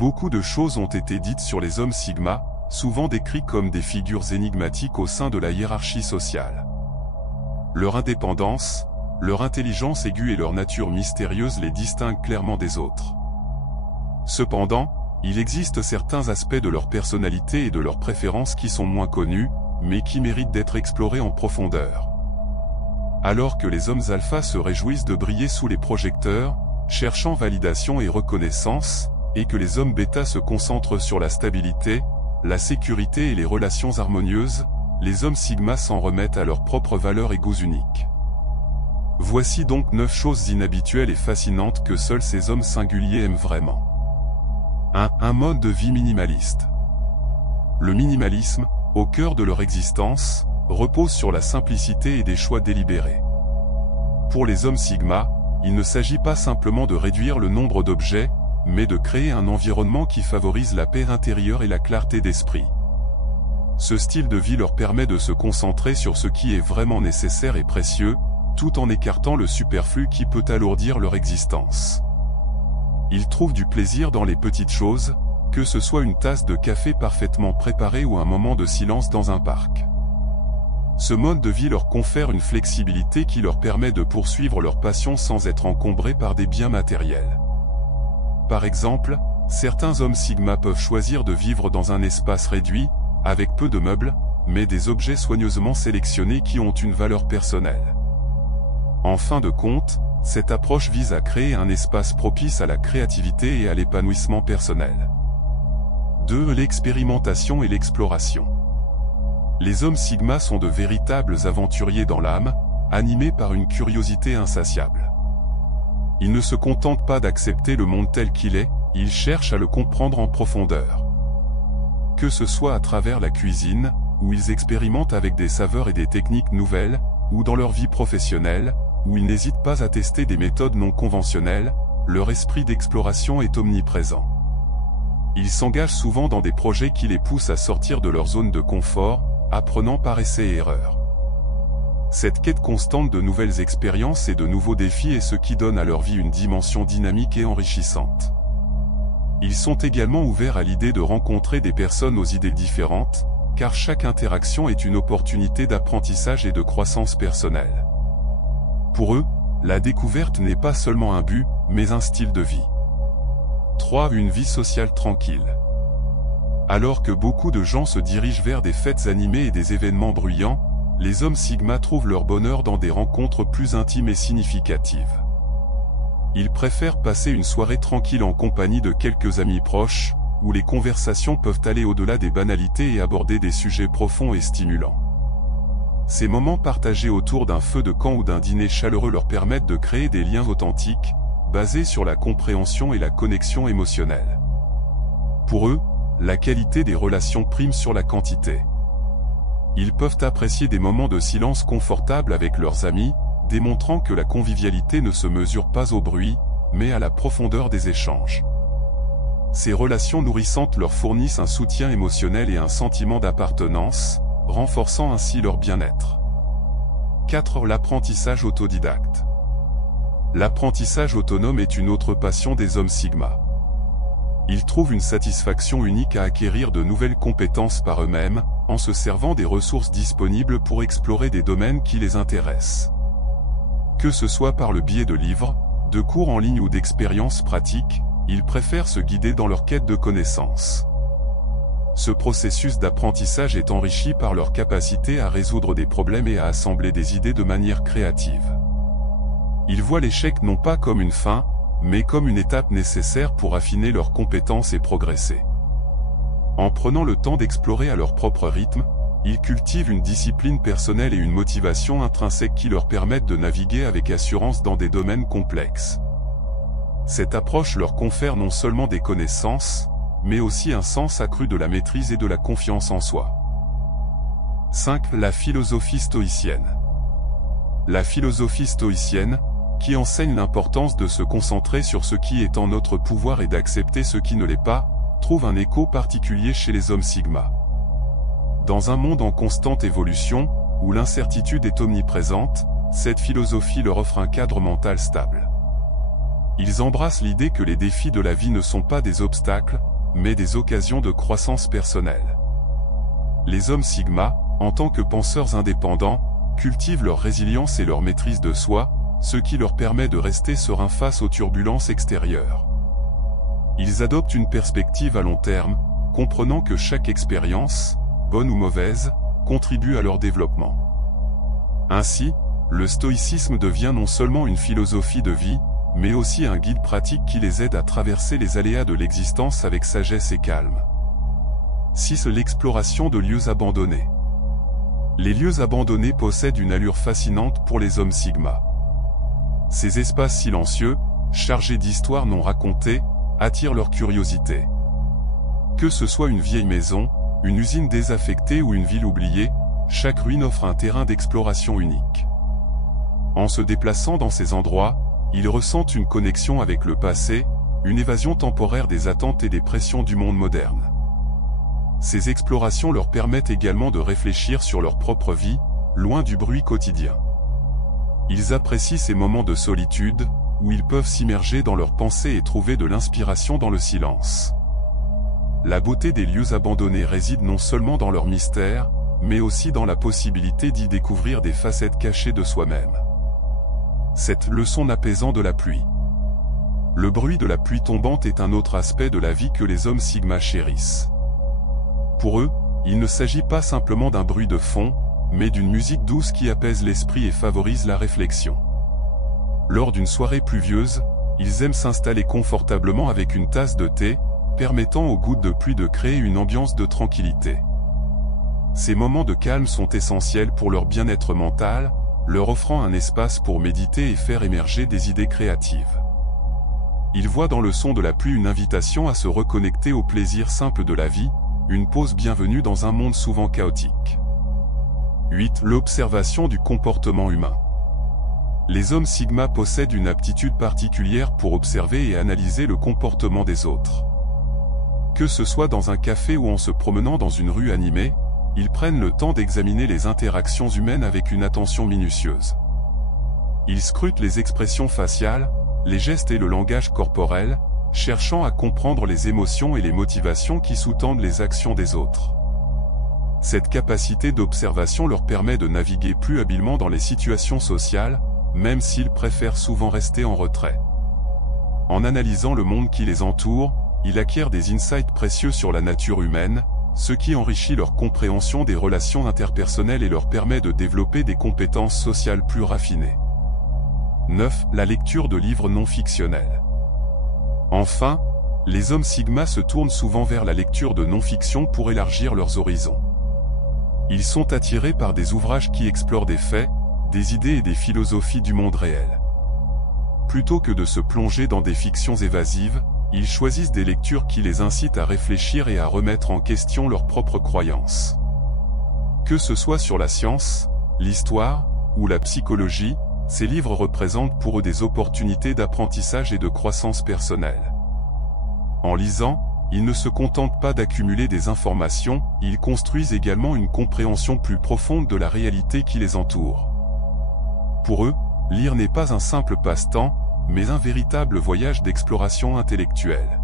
Beaucoup de choses ont été dites sur les hommes Sigma, souvent décrits comme des figures énigmatiques au sein de la hiérarchie sociale. Leur indépendance, leur intelligence aiguë et leur nature mystérieuse les distinguent clairement des autres. Cependant, il existe certains aspects de leur personnalité et de leurs préférences qui sont moins connus, mais qui méritent d'être explorés en profondeur. Alors que les hommes alpha se réjouissent de briller sous les projecteurs, cherchant validation et reconnaissance, et que les hommes bêta se concentrent sur la stabilité, la sécurité et les relations harmonieuses, les hommes sigma s'en remettent à leurs propres valeurs et goûts uniques. Voici donc 9 choses inhabituelles et fascinantes que seuls ces hommes singuliers aiment vraiment. 1. Un mode de vie minimaliste. Le minimalisme, au cœur de leur existence, repose sur la simplicité et des choix délibérés. Pour les hommes Sigma, il ne s'agit pas simplement de réduire le nombre d'objets, mais de créer un environnement qui favorise la paix intérieure et la clarté d'esprit. Ce style de vie leur permet de se concentrer sur ce qui est vraiment nécessaire et précieux, tout en écartant le superflu qui peut alourdir leur existence. Ils trouvent du plaisir dans les petites choses, que ce soit une tasse de café parfaitement préparée ou un moment de silence dans un parc. Ce mode de vie leur confère une flexibilité qui leur permet de poursuivre leur passion sans être encombrés par des biens matériels. Par exemple, certains hommes Sigma peuvent choisir de vivre dans un espace réduit, avec peu de meubles, mais des objets soigneusement sélectionnés qui ont une valeur personnelle. En fin de compte, cette approche vise à créer un espace propice à la créativité et à l'épanouissement personnel. 2. L'expérimentation et l'exploration. Les hommes Sigma sont de véritables aventuriers dans l'âme, animés par une curiosité insatiable. Ils ne se contentent pas d'accepter le monde tel qu'il est, ils cherchent à le comprendre en profondeur. Que ce soit à travers la cuisine, où ils expérimentent avec des saveurs et des techniques nouvelles, ou dans leur vie professionnelle, où ils n'hésitent pas à tester des méthodes non conventionnelles, leur esprit d'exploration est omniprésent. Ils s'engagent souvent dans des projets qui les poussent à sortir de leur zone de confort, apprenant par essai et erreur. Cette quête constante de nouvelles expériences et de nouveaux défis est ce qui donne à leur vie une dimension dynamique et enrichissante. Ils sont également ouverts à l'idée de rencontrer des personnes aux idées différentes, car chaque interaction est une opportunité d'apprentissage et de croissance personnelle. Pour eux, la découverte n'est pas seulement un but, mais un style de vie. 3. Une vie sociale tranquille. Alors que beaucoup de gens se dirigent vers des fêtes animées et des événements bruyants, les hommes Sigma trouvent leur bonheur dans des rencontres plus intimes et significatives. Ils préfèrent passer une soirée tranquille en compagnie de quelques amis proches, où les conversations peuvent aller au-delà des banalités et aborder des sujets profonds et stimulants. Ces moments partagés autour d'un feu de camp ou d'un dîner chaleureux leur permettent de créer des liens authentiques, basés sur la compréhension et la connexion émotionnelle. Pour eux, la qualité des relations prime sur la quantité. Ils peuvent apprécier des moments de silence confortables avec leurs amis, démontrant que la convivialité ne se mesure pas au bruit, mais à la profondeur des échanges. Ces relations nourrissantes leur fournissent un soutien émotionnel et un sentiment d'appartenance, renforçant ainsi leur bien-être. 4. L'apprentissage autodidacte. L'apprentissage autonome est une autre passion des hommes Sigma. Ils trouvent une satisfaction unique à acquérir de nouvelles compétences par eux-mêmes, en se servant des ressources disponibles pour explorer des domaines qui les intéressent. Que ce soit par le biais de livres, de cours en ligne ou d'expériences pratiques, ils préfèrent se guider dans leur quête de connaissances. Ce processus d'apprentissage est enrichi par leur capacité à résoudre des problèmes et à assembler des idées de manière créative. Ils voient l'échec non pas comme une fin, mais comme une étape nécessaire pour affiner leurs compétences et progresser. En prenant le temps d'explorer à leur propre rythme, ils cultivent une discipline personnelle et une motivation intrinsèque qui leur permettent de naviguer avec assurance dans des domaines complexes. Cette approche leur confère non seulement des connaissances, mais aussi un sens accru de la maîtrise et de la confiance en soi. 5. La philosophie stoïcienne. La philosophie stoïcienne, qui enseigne l'importance de se concentrer sur ce qui est en notre pouvoir et d'accepter ce qui ne l'est pas, trouve un écho particulier chez les hommes Sigma. Dans un monde en constante évolution, où l'incertitude est omniprésente, cette philosophie leur offre un cadre mental stable. Ils embrassent l'idée que les défis de la vie ne sont pas des obstacles, mais des occasions de croissance personnelle. Les hommes Sigma, en tant que penseurs indépendants, cultivent leur résilience et leur maîtrise de soi, ce qui leur permet de rester sereins face aux turbulences extérieures. Ils adoptent une perspective à long terme, comprenant que chaque expérience, bonne ou mauvaise, contribue à leur développement. Ainsi, le stoïcisme devient non seulement une philosophie de vie, mais aussi un guide pratique qui les aide à traverser les aléas de l'existence avec sagesse et calme. 6. L'exploration de lieux abandonnés. Les lieux abandonnés possèdent une allure fascinante pour les hommes Sigma. Ces espaces silencieux, chargés d'histoires non racontées, attirent leur curiosité. Que ce soit une vieille maison, une usine désaffectée ou une ville oubliée, chaque ruine offre un terrain d'exploration unique. En se déplaçant dans ces endroits, ils ressentent une connexion avec le passé, une évasion temporaire des attentes et des pressions du monde moderne. Ces explorations leur permettent également de réfléchir sur leur propre vie, loin du bruit quotidien. Ils apprécient ces moments de solitude, où ils peuvent s'immerger dans leurs pensées et trouver de l'inspiration dans le silence. La beauté des lieux abandonnés réside non seulement dans leur mystère, mais aussi dans la possibilité d'y découvrir des facettes cachées de soi-même. Cette leçon apaisante de la pluie. Le bruit de la pluie tombante est un autre aspect de la vie que les hommes Sigma chérissent. Pour eux, il ne s'agit pas simplement d'un bruit de fond, mais d'une musique douce qui apaise l'esprit et favorise la réflexion. Lors d'une soirée pluvieuse, ils aiment s'installer confortablement avec une tasse de thé, permettant aux gouttes de pluie de créer une ambiance de tranquillité. Ces moments de calme sont essentiels pour leur bien-être mental, leur offrant un espace pour méditer et faire émerger des idées créatives. Ils voient dans le son de la pluie une invitation à se reconnecter au plaisir simple de la vie, une pause bienvenue dans un monde souvent chaotique. 8. L'observation du comportement humain. Les hommes Sigma possèdent une aptitude particulière pour observer et analyser le comportement des autres. Que ce soit dans un café ou en se promenant dans une rue animée, ils prennent le temps d'examiner les interactions humaines avec une attention minutieuse. Ils scrutent les expressions faciales, les gestes et le langage corporel, cherchant à comprendre les émotions et les motivations qui sous-tendent les actions des autres. Cette capacité d'observation leur permet de naviguer plus habilement dans les situations sociales, même s'ils préfèrent souvent rester en retrait. En analysant le monde qui les entoure, ils acquièrent des insights précieux sur la nature humaine, ce qui enrichit leur compréhension des relations interpersonnelles et leur permet de développer des compétences sociales plus raffinées. 9. La lecture de livres non fictionnels. Enfin, les hommes Sigma se tournent souvent vers la lecture de non-fiction pour élargir leurs horizons. Ils sont attirés par des ouvrages qui explorent des faits, des idées et des philosophies du monde réel. Plutôt que de se plonger dans des fictions évasives, ils choisissent des lectures qui les incitent à réfléchir et à remettre en question leurs propres croyances. Que ce soit sur la science, l'histoire, ou la psychologie, ces livres représentent pour eux des opportunités d'apprentissage et de croissance personnelle. En lisant, ils ne se contentent pas d'accumuler des informations, ils construisent également une compréhension plus profonde de la réalité qui les entoure. Pour eux, lire n'est pas un simple passe-temps, mais un véritable voyage d'exploration intellectuelle.